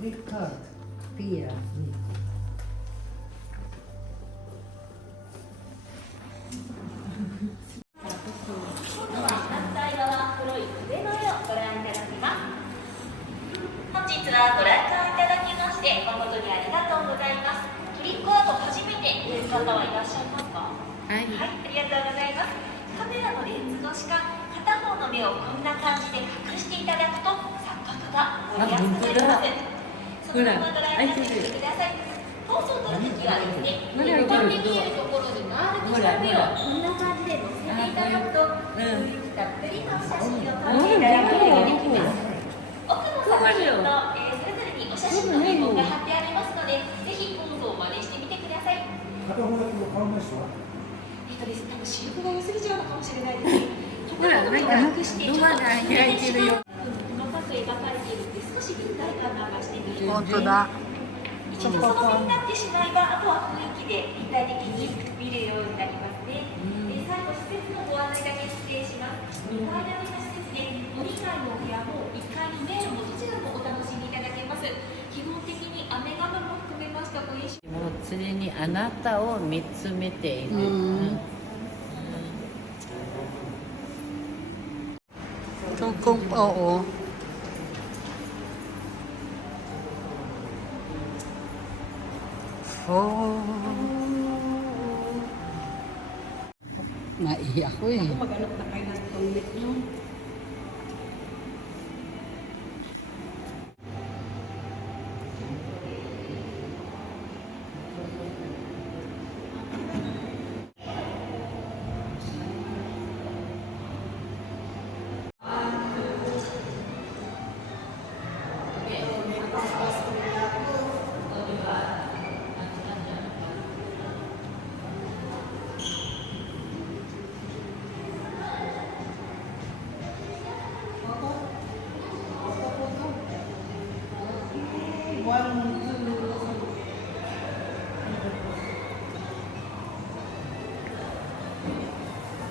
Credit card. Pia.はい。はい、ありがとうございます。カメラのレンズ越しか片方の目をこんな感じで隠していただくと錯覚が起こりやすくなります。そのままご覧になってみてください。ポーズを取るときはですね、一般で見えるところに丸くした目をこんな感じで乗せていただくと、たっぷりの写真を撮っていただくことができます。奥の作品と、それぞれにお写真のメモが貼ってありますので、ぜひポーズを真似してみてください。片方だけの顔なしはです多分視力が薄れちゃうのかもしれないですね。ほら、なんかドアが開いてるよ。細かく描かれているので少し立体感が増して見えますね。本当だ。一度その目になってしまえば、あとは雰囲気で立体的に見るようになりますね。最後、施設のご案内だけ失礼します。2階建ての施設で、お2階のお部屋も1階の迷路もどちらもお楽しみいただけます。基本的にアメガムも含めましたご飲酒。もう常にあなたを見つめている。Oo. Oh. Naiyak ko eh. Mag-anak na kayo ng toilet nyo.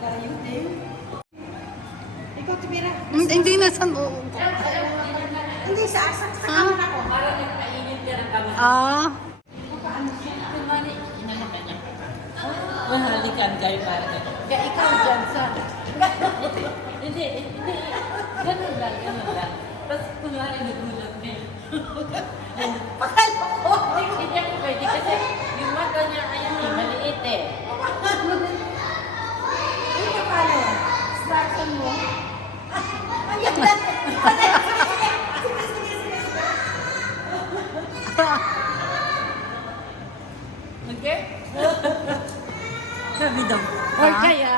Layo din. Ikaw, Tibira. Hindi na sa loob. Hindi, sa kaman ako. Parang nagpainit ka ng kamay. Ah. Mahalikan kayo para kaya ikaw dyan sa... Hindi. Ganun lang. Tapos kunwari nagulat na yun. Pakalo ko. Hindi niya ko pwede kasi yung mata niya ayun eh, maliit eh. Hindi ka paano? Smartphone mo? Ang ganda. Okay? Sabi daw. Or kaya,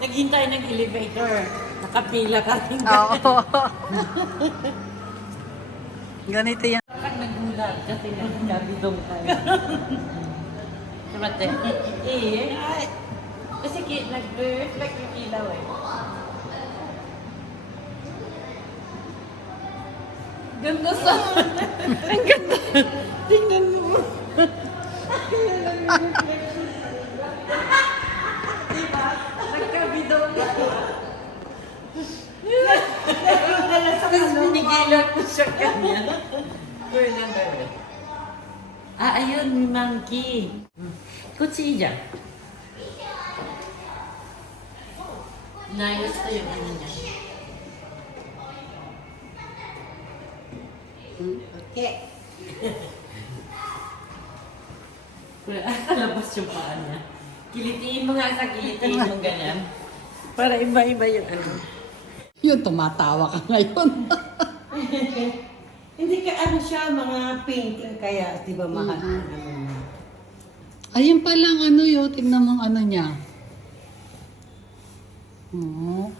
naghintay ng elevator. Nakapila ka rin. Oo. Ganito yan. Parang nagulat kasi nagsabi daw tayo. Sabate? Kasi nag-reflect yung ilaw eh. Ganda sa... Ang ganda. Tingnan mo. Diba? Nagkabidaw na. Tapos binigilan ko siya kanya. Ayun, may monkey. Kutsi dyan. Nayos ko yung ano niya. Okay. Kalabas yung paa niya. Kilitiin mo nga sa kilitiin mo ganyan. Para iba-iba yung ano. Yun, tumatawa ka ngayon. Hindi ka ano siya, mga painting kaya, di ba mahal? Ayun palang ano yun, tignan mo ang ano niya. Oo.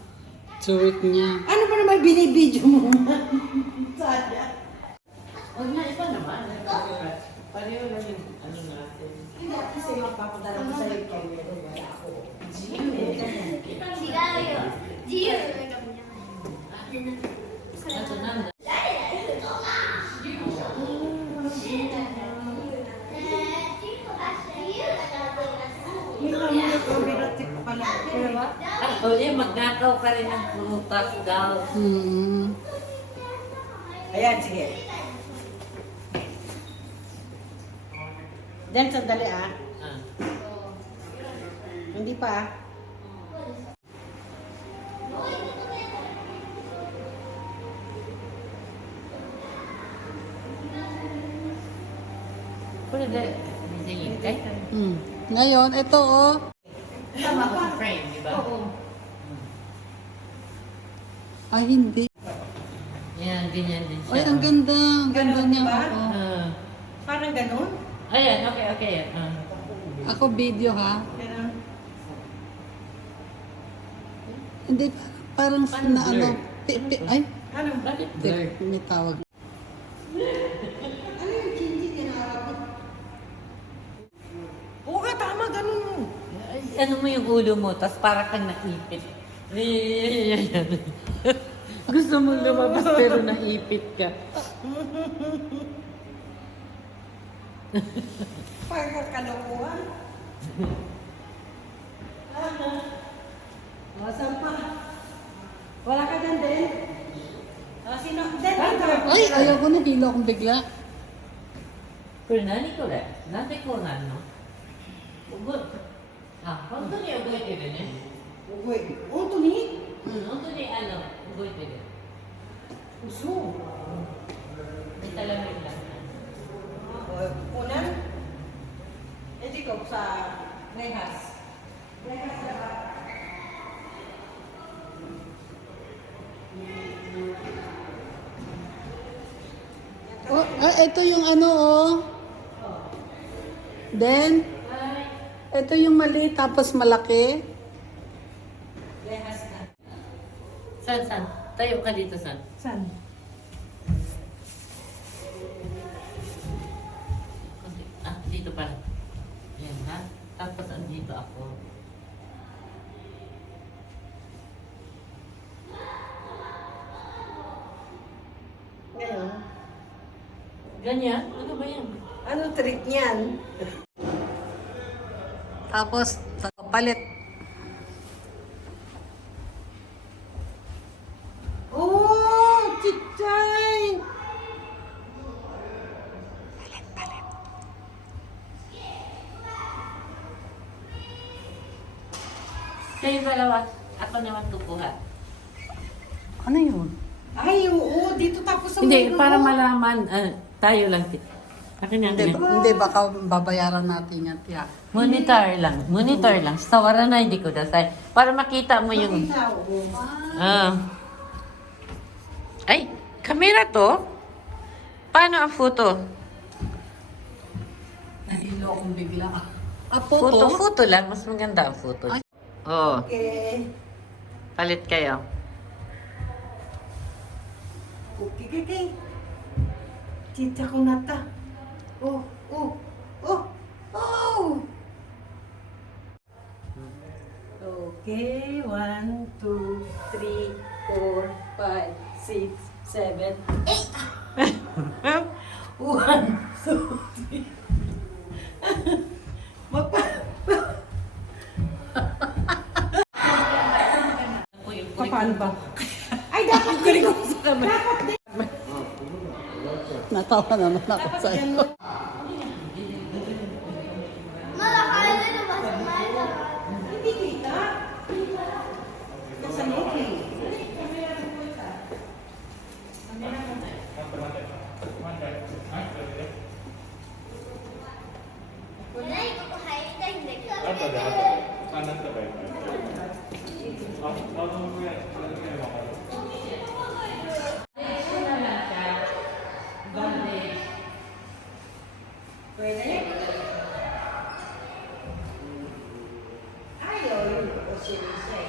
Suot niya. Ano ba naman binibidyo mo? Sana. Huwag na iba naman. Pareho lang yung ano natin. Hindi kasi magpapadala mo sa'yo kayo. Wala ako. Ito na. Hindi ka mo nag-overlatik pala. O magnakaw ka rin ng prutas daw. Hmm. Ayan, sige. Diyan, sandali ah. Ah. Hindi pa ah. Pwede. Bisingin kay? Ngayon, ito oh. Tama ko sa frame, di ba? Ay, hindi. Yan, ganyan din siya. Ay, ang ganda. Ang ganda Ganon, niya. diba? Ako. Parang ganun. Ayan, okay. Ako video ha. Ganun. Hindi, parang Paano na ano. blur? Ay, Ano? Bakit hindi, blur? may tawag. Ano yung chinji tinawag? Oo nga, tama, ganun mo. Ay, ano mo yung ulo mo, tapos para kang naipit. Ayan. Gusto mong lumabas pero naipit ka. Parang kalokohan. Saan pa? Wala ka dyan din? Sino? Dito. Ay, ayaw ko na. Hilo akong bigla. これ何これなんでこうなるのあ、本当に動いてるね。本当に？本当に動いてる。嘘。 Kita lang yung lang. Unan? Hindi ko sa Rehas. Rehas na ba? Oh, ito yung ano oh. Then, ito yung mali tapos malaki. Rehas na. San? Tayo ka dito, San. Saan? Dito pa. Yan ha. Tapos andito ako. Ngayon, Ganyan? Ano ba yan? ano trick niyan? Tapos, palit. Oh, chichay! Kayo dalawa. Ako naman kukuha. Ano yun? Ay, oo, dito tapos sa Hindi, ulo para mo. malaman. Tayo lang. Akin yan. Hindi, baka babayaran natin yan, tiyak. Monitor lang. Monitor lang. Sawaran na hindi ko dasay. Para makita mo yung... Makita, oo. Ay, kamera to? Paano ang photo? Nahilo akong bigla. Ah, Photo lang. Mas maganda ang photo. Ay. Oo. Okay. Palit kayo. Okay. Chicha ko na ta. Oh. Okay, 1, 2, 3, 4, 5, 6, 7, 8. 1, 2, 3. Paano ba? Ay, dapat dito. Dapat dito. Natawa naman ako sa'yo. Hindi kita. Nasa loob eh. Pwede? Ayaw yun ko sinisay.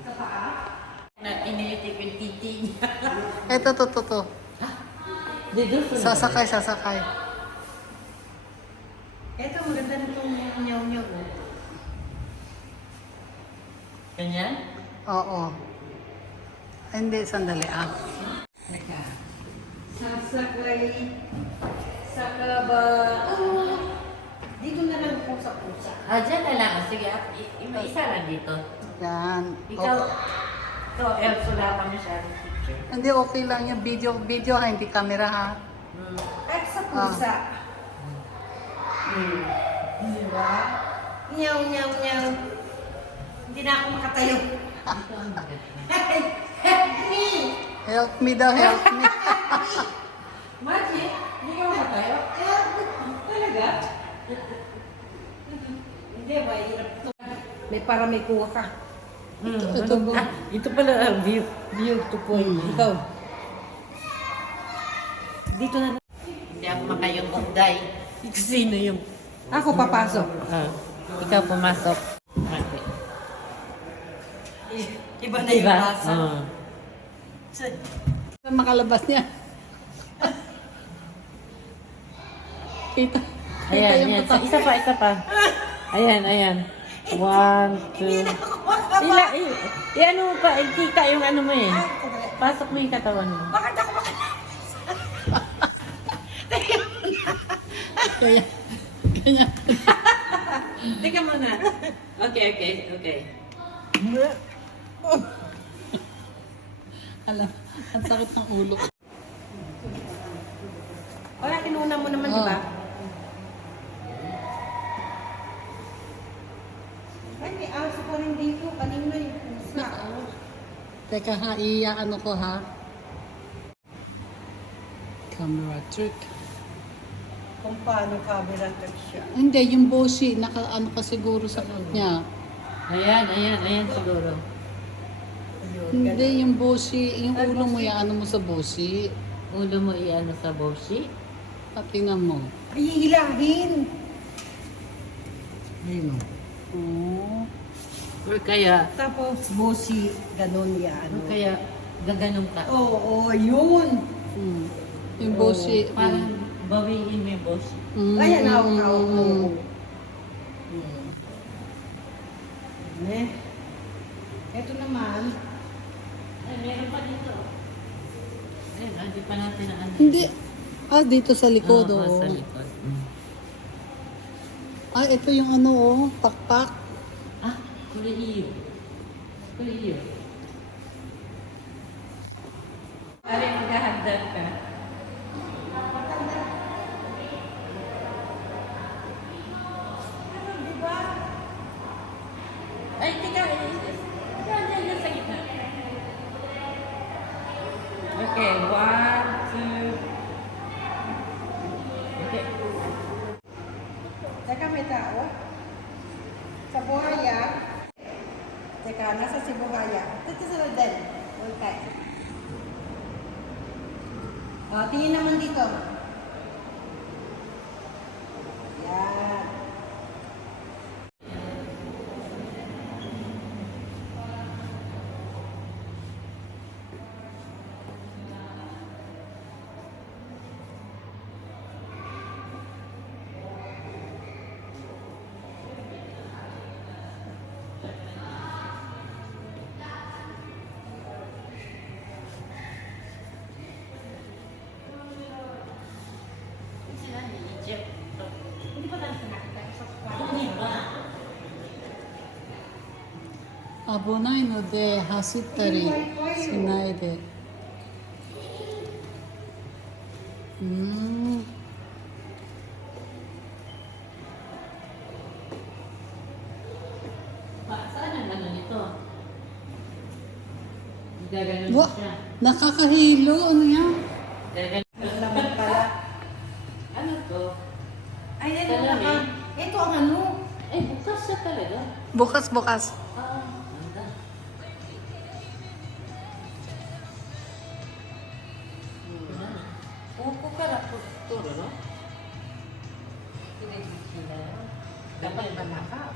Sa paa? Na iniitik yung titi niya. Ito, to. Dito Sasakay. Ito, maganda na itong nyaw-nyaw. Ganyan? Oo. Ay, hindi, sandali ah. Sasakay sa kaba. Oh, dito na lang po sa pusa. Dyan na lang. Sige, isa lang dito. Yan. Ikaw, Oh, El, wala pa masyadong picture. hindi, okay lang yan. Video ha, hindi camera ha. At sa pusa. Di ba? Nyaw, nyaw, nyaw. Hindi na ako makatayo. Help me! Help me daw, help me. Magic? Hindi ka makatayo? Talaga? Hindi ba? Hirap to. May para may kuha ka. Ito ba? Ito pala, view to point. Ikaw. Dito na. Hindi ako makayong Day. Sino yung... Ako papasok. Ikaw pumasok. Okay. Iba na yung basa. Makalabas niya. Kita. Ayan, yung ayan. butak. Isa pa. Ayan, ayan. 1, 2. Ano mo pa, kita yung ano mo eh. Pasok mo yung katawan mo. Bakit ako Kaya, kanya. Teka muna. Okay. Alam, ang sakit ng ulo. Wala, kinuna mo naman, di ba? Ay, may aso pa rin dito. Kanina yung pusa. Oh. Teka ha, ano ko ha. Camera trick. Kung paano camera trick siya. Hindi, yung bossy, naka-ano ka siguro sa kanya. Ayan siguro. Hindi, yung bossy, yung ulo mo, ano mo sa bossy. Ulo mo i-ano sa bossy. Tingnan mo. Ay, hilahin. Ayun o. Oh. Or kaya, Tapos, bossy, ganun yan. or kaya gaganong ka. Oo, yun. Yung bossy. Parang bawiin mo yung bossy. Ayan, ako. Ito naman. Ay, meron pa dito. Ayun, di pa natin na ano. Hindi. Dito sa likod, Oo, oh. sa likod. Ito yung ano, oh, pakpak. Kuliyo. Pare, maghahagdan ka. Ay, tika. Diyan sa gitna. Okay, 1, 2. Okay. Teka, may tao. Sa buhaya. Teka, nasa si buhaya. Ito sa din. Okay. Tingin naman dito. Yan. Abonai no de hasittari shinai de. Saan ang ano nito? Gaganon Wah, siya. nakakahilo. Ano yan? Gaganon. Laman pala. Ano to? Ay, ito Salamin. naman. Ito ang ano. Ay, bukas siya talaga. Bukas. Ganda. Upo ka na po turo, no? Dapat manakaw.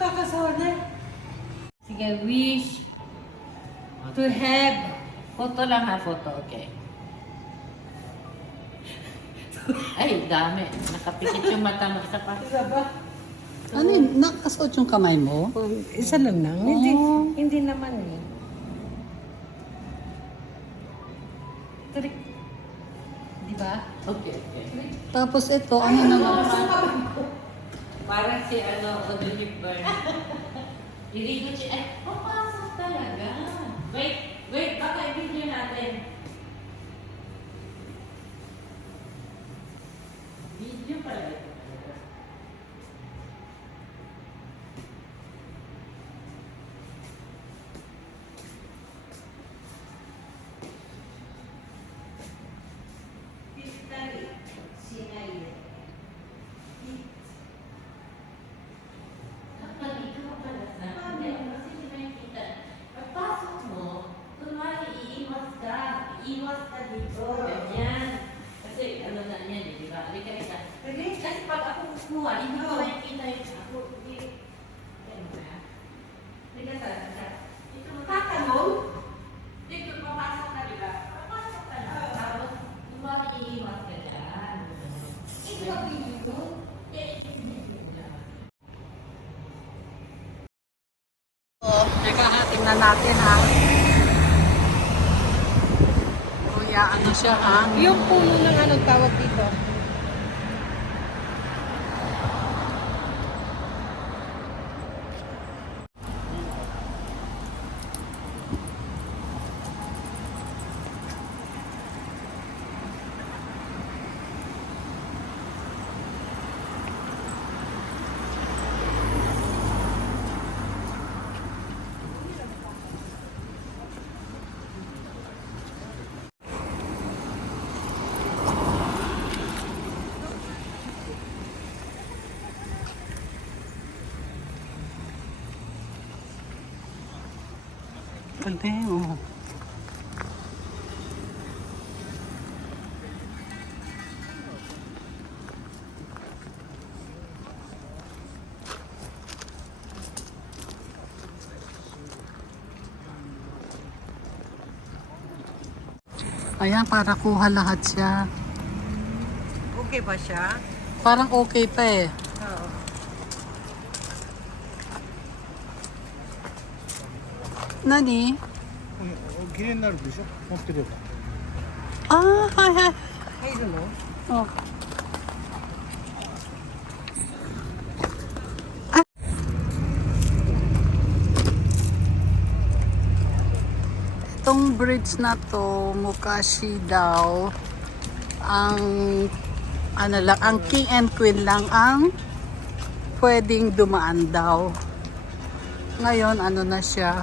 Kakasona. Sige, wish to have. Photo lang ha, photo. Okay. Ay, dami. Nakapikit yung mata mo. Isa pa. Isa ba? Ano yun? Nakasuot yung kamay mo? Isa lang lang. Hindi naman eh. Trik. Di ba? Okay. Tapos ito, ano naman? Parang si Audrey Hepburn. Irigo siya. Ay, papasok talaga. Wait, baka i-video natin. tingnan natin ha. Kuya, ano siya ha? Yung puno ng anong tawag dito? Galing oh. Ayan, para kuha lahat siya. Okay ba siya? Parang okay pa eh. Oo. Nani? 綺麗になるでしょ持ってれば Ah, hay, hay. Ayun mo? Oh. Itong bridge na to, Mukashi daw, ang ano lang, ang king and queen lang ang pwedeng dumaan daw. Ngayon, ano na siya?